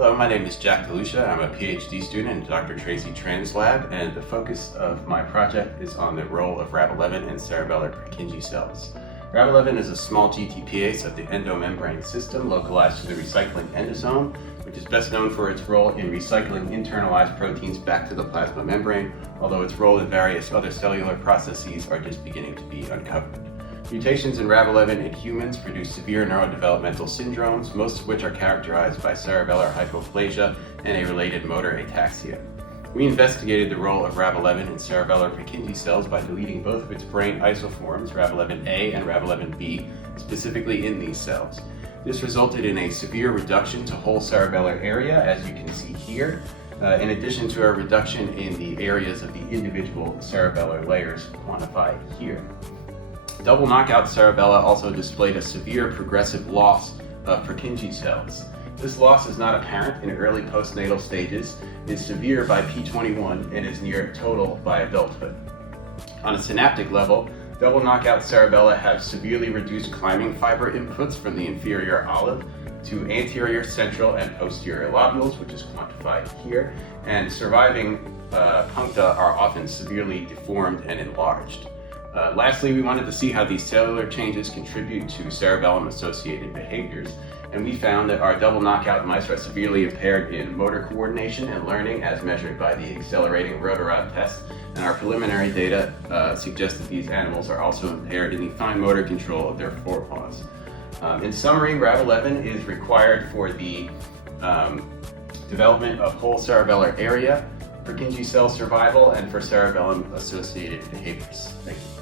Hello, my name is Jack DeLucia. I'm a PhD student in Dr. Tracy Tran's lab, and the focus of my project is on the role of Rab11 in cerebellar Purkinje cells. Rab11 is a small GTPase of the endomembrane system localized to the recycling endosome, which is best known for its role in recycling internalized proteins back to the plasma membrane, although its role in various other cellular processes are just beginning to be uncovered. Mutations in Rab11 in humans produce severe neurodevelopmental syndromes, most of which are characterized by cerebellar hypoplasia and a related motor ataxia. We investigated the role of Rab11 in cerebellar Purkinje cells by deleting both of its brain isoforms, Rab11a and Rab11b, specifically in these cells. This resulted in a severe reduction to whole cerebellar area, as you can see here, in addition to a reduction in the areas of the individual cerebellar layers quantified here. Double knockout cerebella also displayed a severe progressive loss of Purkinje cells. This loss is not apparent in early postnatal stages, is severe by P21, and is near total by adulthood. On a synaptic level, double knockout cerebella have severely reduced climbing fiber inputs from the inferior olive to anterior, central, and posterior lobules, which is quantified here, and surviving puncta are often severely deformed and enlarged. Lastly, we wanted to see how these cellular changes contribute to cerebellum-associated behaviors, and we found that our double knockout mice are severely impaired in motor coordination and learning as measured by the accelerating rotarod test, and our preliminary data suggests that these animals are also impaired in the fine motor control of their forepaws. In summary, Rab11 is required for the development of whole cerebellar area, Purkinje cell survival, and for cerebellum-associated behaviors. Thank you.